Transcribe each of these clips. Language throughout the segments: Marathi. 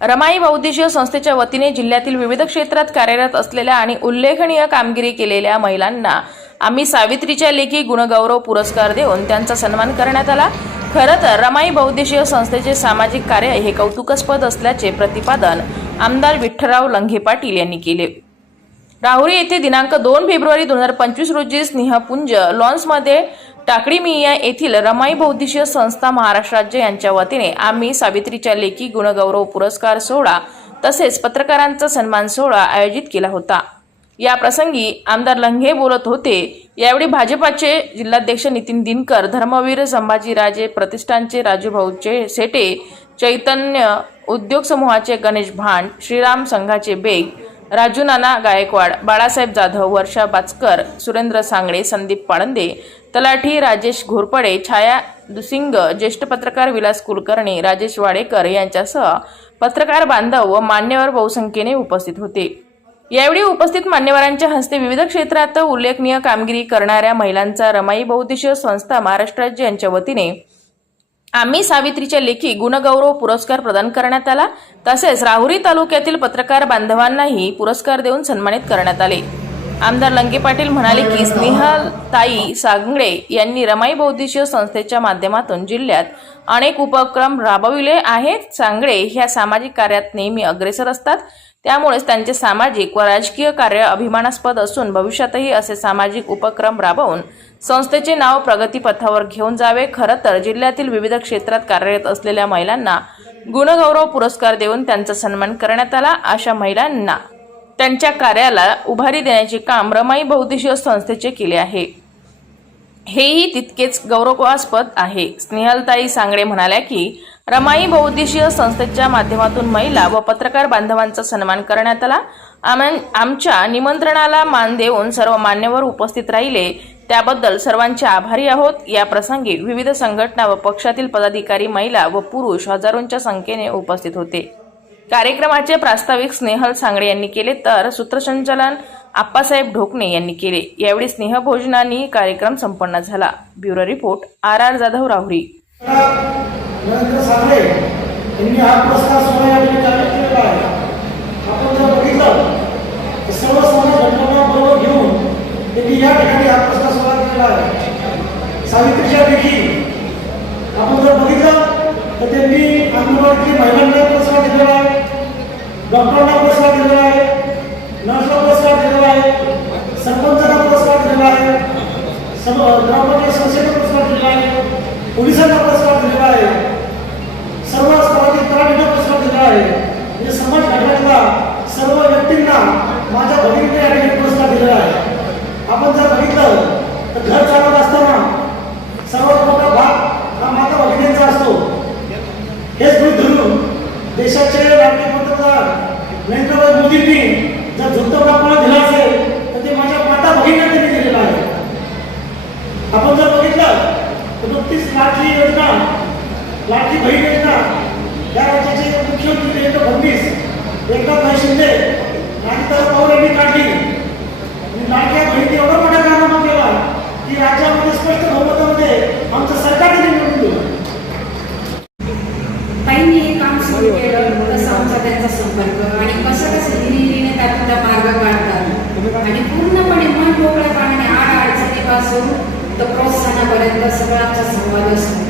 रमाई बौद्धिशीय संस्थेच्या वतीने जिल्ह्यातील विविध क्षेत्रात कार्यरत असलेल्या आणि उल्लेखनीय कामगिरी केलेल्या महिलांना आम्ही सावित्रीच्या लेखी गुणगौरव पुरस्कार देऊन त्यांचा सन्मान करण्यात आला. खरं तर रमाई बौद्धिशीय संस्थेचे सामाजिक कार्य हे कौतुकास्पद असल्याचे प्रतिपादन आमदार विठ्ठलराव लंघे पाटील यांनी केले. राहुरी येथे दिनांक दोन फेब्रुवारी दोन हजार पंचवीस रोजी स्नेहपुंज लॉन्समध्ये टाकडी मिया येथील रमाई बौद्धिशीय संस्था महाराष्ट्र राज्य यांच्या वतीने आम्ही सावित्रीच्या लेखी गुणगौरव पुरस्कार सोहळा तसेच पत्रकारांचा सन्मान सोहळा आयोजित केला होता. या प्रसंगी आमदार लंघे बोलत होते. यावेळी भाजपाचे जिल्हाध्यक्ष नितीन दिनकर धर्मवीर संभाजीराजे प्रतिष्ठानचे राजूभाऊचे सेटे चैतन्य उद्योग समूहाचे गणेश भांड श्रीराम संघाचे बेग राजू नाना गायकवाड बाळासाहेब जाधव वर्षा बाचकर सुरेंद्र सांगडे संदीप पाळंदे तलाठी राजेश घोरपडे छाया दुसिंग ज्येष्ठ पत्रकार विलास कुलकर्णी राजेश वाडेकर यांच्यासह पत्रकार बांधव व मान्यवर बहुसंख्येने उपस्थित होते. यावेळी उपस्थित मान्यवरांच्या हस्ते विविध क्षेत्रात उल्लेखनीय कामगिरी करणाऱ्या महिलांचा रमाई बहुदेशीय संस्था महाराष्ट्र राज्य यांच्या वतीने आम्ही सावित्रीच्या लेखी गुणगौरव पुरस्कार प्रदान करण्यात आला. तसेच राहुरी तालुक्यातील पत्रकार बांधवांनाही पुरस्कार देऊन सन्मानित करण्यात आले. आमदार लंगे पाटील म्हणाले की स्नेहलताई सांगडे यांनी रमाई बौद्धिशीय संस्थेच्या माध्यमातून जिल्ह्यात अनेक उपक्रम राबविले आहेत. सांगडे ह्या सामाजिक कार्यात नेहमी अग्रेसर असतात. त्यामुळेच त्यांचे सामाजिक व राजकीय कार्य अभिमानास्पद असून भविष्यातही असे सामाजिक उपक्रम राबवून संस्थेचे नाव प्रगतीपथावर घेऊन जावे. खरं तर जिल्ह्यातील विविध क्षेत्रात कार्यरत असलेल्या महिलांना गुणगौरव पुरस्कार देऊन त्यांचा सन्मान करण्यात आला. अशा महिलांना त्यांच्या कार्याला उभारी देण्याचे काम रमाई बहुदेशीय संस्थेचे केले आहे. हेही तितकेच गौरवास्पद आहे. स्नेहलताई सांगडे म्हणाल्या की रमाई बहुद्देशीय संस्थेच्या माध्यमातून महिला व पत्रकार बांधवांचा सन्मान करण्यात आला. आमच्या निमंत्रणाला मान देऊन सर्व मान्यवर उपस्थित राहिले. त्याबद्दल सर्वांचे आभारी आहोत. या प्रसंगी विविध संघटना व पक्षातील पदाधिकारी महिला व पुरुष हजारोंच्या संख्येने उपस्थित होते. कार्यक्रमाचे प्रास्ताविक स्नेहल सांगडे यांनी केले तर सूत्रसंचालन आप्पासाहेब ढोकणे यांनी केले. यावेळी स्नेहभोजनानी कार्यक्रम संपन्न झाला. Bureau report R R Jadhav Rahuri. Narendra Sangale यांनी हा पुरस्कार सोहळा या। ठिकाणी आयोजित केलेला आहे आपण जर बघितलं तर सर्व समाज घटकांना बरोबर घेऊन त्यांनी या ठिकाणी हा पुरस्कार सोहळा केलेला आहे सावित्रीच्या देखी आपण जर बघितलं तर त्यांनी अंगणवाडीतील महिलांना पुरस्कार दिलेला आहे डॉक्टरांना पुरस्कार दिलेला आहे नर्सला पुरस्कार दिलेला आहे सरपंचांना पुरस्कार दिलेला आहे ग्रामपंचायत संस्थेला पुरस्कार दिलेला आहे पोलिसांना पुरस्कार माझ्या बहिणीने या ठिकाणी पुरस्कार दिलेला आहे. आपण जर बघितलं तर घर चालवत असताना सर्वात मोठा भाग हा माता भगिनींचा असतो हेच गृहीत धरून देशाचे लाडके पंतप्रधान नरेंद्रभाई मोदींनी जर झुकतं बापाला दिला असेल तर ते माझ्या माता भगिनींना त्यांनी दिलेलं आहे आपण जर बघितलं तर नुकतीच लाडकी योजना लाडकी बहीण योजना या राज्याचे मुख्यमंत्री देवेंद्र फडणवीस एकनाथ शिंदे नंतर पवार यांनी काढली. आणि लाडक्या बहिणी एवढा मोठा कारनामा केला. की राज्यामध्ये स्पष्ट बहुमतामध्ये आमचं सरकार त्यांनी निवडून दिलं. ताईंनी हे काम सुरू केलं तसं आमचा त्यांचा संपर्क आणि कसं कसं धीरे त्यातून त्या मार्ग काढतात. आणि पूर्णपणे मन मोकळ्या मोकळेपणाने आड अडचणीपासून तर प्रोत्साहनापर्यंत सगळा आमचा संवाद असतो.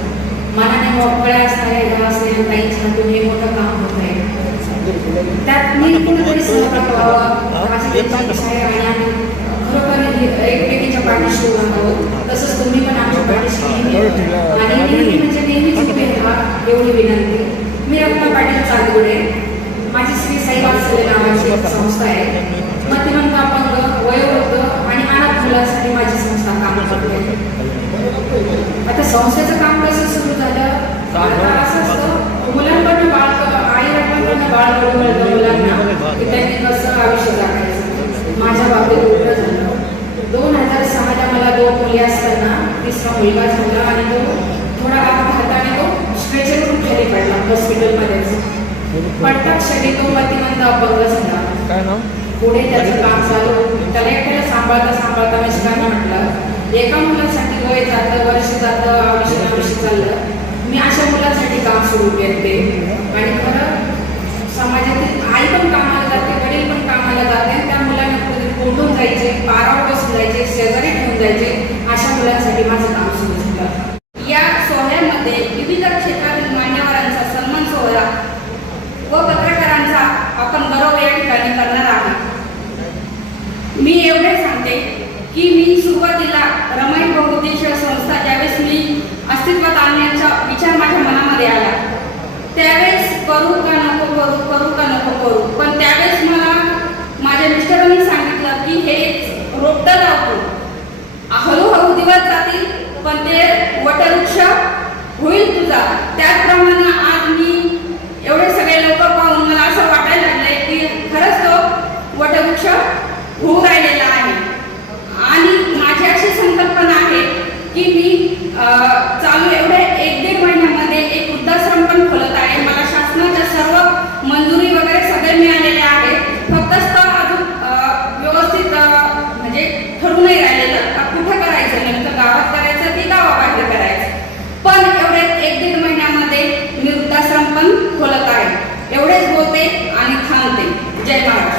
मनाने मोकळ्या असणाऱ्या ह्या असलेल्या ताईंच्या हातून हे मोठं काम होत आहे त्यात मी कुठेतरी सहभाग व्हावा माझी त्यांची इच्छा आहे आणि आम्ही खरोखर एकमेकीच्या पाठीशी उभा आहोत तसंच तुम्ही पण आमच्या पाठीशी. आणि नेहमी म्हणजे नेहमीच उभे राहा एवढी विनंती मी रत्ना पाटील चालगुडे माझी श्री साई वात्सल्य नावाची एक संस्था आहे मतिमंत अपंग वयोवृद्ध आणि अनाथ मुलांसाठी माझी संस्था काम करते आता संस्थेचं काम कसं सुरू झालं असं असतं वडिलांकडनं बाळ हळू मिळतं मुलांना की त्यांनी कसं आयुष्य जगायचं. माझ्या बाबतीत उलटं झालं. दोन हजार सहाला मला दोन मुली असताना तिसरा मुलगा झाला आणि तो थोडा अपघाताने तो स्ट्रेचरवरून खाली पडला हॉस्पिटलमध्येच पडता क्षणी तो मतिमंद अपंग झाला. पुढे त्याचं काम चालू. त्याला एकट्याला सांभाळता सांभाळता मिस्टरांना म्हटलं एका मुलासाठी वय जातं वर्ष जातं आयुष्य आयुष्य चाललं. मी अशा मुलांसाठी काम सुरू केले आणि खरं समाजातील आई पण कामाला जाते वडील पण कामाला जाते. आणि त्या मुलांना कुठेतरी कोंडून जायचे पारावर बसून जायचे शेजारी ठेवून जायचे. अशा मुलांसाठी माझं काम सुरू झालं. या सोहळ्यामध्ये विविध क्षेत्रातील मान्यवरांचा सन्मान सोहळा व पत्रकारांचा आपण गौरव या ठिकाणी करणार आहोत. मी एवढे सांगते की मी सुरुवातीला रमाई बहुउद्देशीय संस्था ज्यावेळेस मी अस्तित्वात आणण्याचा विचार माझ्या मनामध्ये आला त्यावेळेस करू का नको करू करू का नको करू? पण त्यावेळेस मला माझ्या मिस्टरांनी सांगितलं की हे रोपटं लावतो हळूहळू दिवस जातील पण ते वटवृक्ष होईल तुझा. त्याचप्रमाणे आज मी एवढे सगळे लोक पाहून मला असं वाटायला लागलंय की खरंच तो वटवृक्ष होऊ राहिलेला आहे. आणि माझी अशी संकल्पना आहे की मी चालू एवढे मंजुरी वगैरे सगळे मिळालेले आहेत. फक्त अजून व्यवस्थित म्हणजे ठरू नाही राहिलेलं. कुठं करायचं? नेमकं गावात करायचं की गावाबाहेर करायचं? पण एवढे एक दीड महिन्यामध्ये निवृत्ताश्रम वृद्धाश्रम पण खोलत आहे. एवढेच बोलते आणि थांबते. जय महाराज.